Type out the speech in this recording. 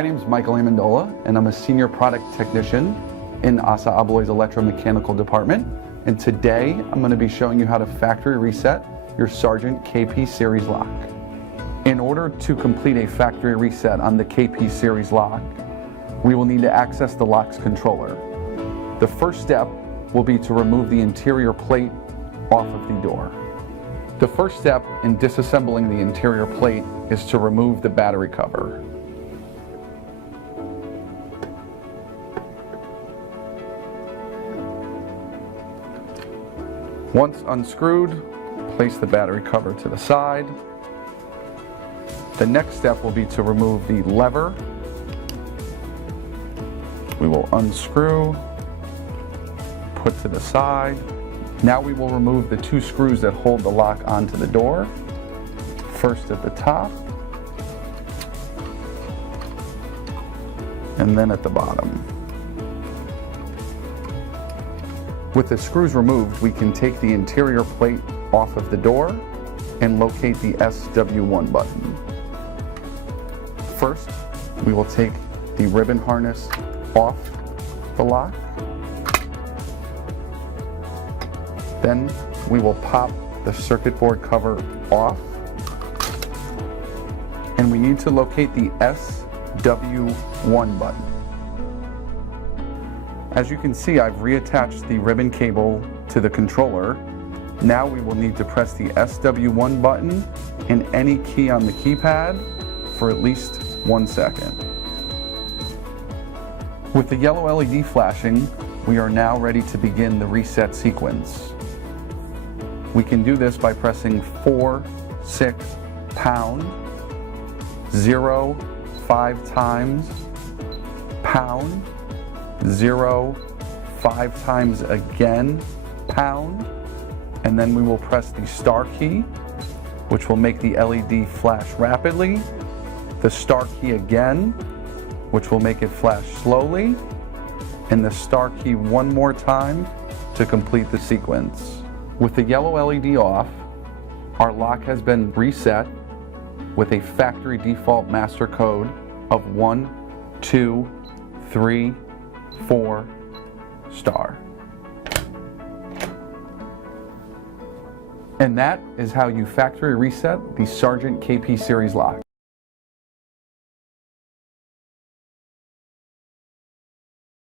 My name is Michael Amendola, and I'm a Senior Product Technician in ASSA ABLOY's Electromechanical Department. And today, I'm going to be showing you how to factory reset your Sargent KP Series lock. In order to complete a factory reset on the KP Series lock, we will need to access the lock's controller. The first step will be to remove the interior plate off of the door. The first step in disassembling the interior plate is to remove the battery cover. Once unscrewed, place the battery cover to the side. The next step will be to remove the lever. We will unscrew, put to the side. Now we will remove the two screws that hold the lock onto the door. First at the top, and then at the bottom. With the screws removed, we can take the interior plate off of the door and locate the SW1 button. First, we will take the ribbon harness off the lock. Then we will pop the circuit board cover off. And we need to locate the SW1 button. As you can see, I've reattached the ribbon cable to the controller. Now we will need to press the SW1 button and any key on the keypad for at least 1 second. With the yellow LED flashing, we are now ready to begin the reset sequence. We can do this by pressing 4, 6, pound, 0, 5 times, pound, 0, 5 times again, pound, and then we will press the star key, which will make the LED flash rapidly, the star key again, which will make it flash slowly, and the star key one more time to complete the sequence. With the yellow LED off, our lock has been reset with a factory default master code of 1, 2, 3, 4, star. And that is how you factory reset the Sargent KP Series lock.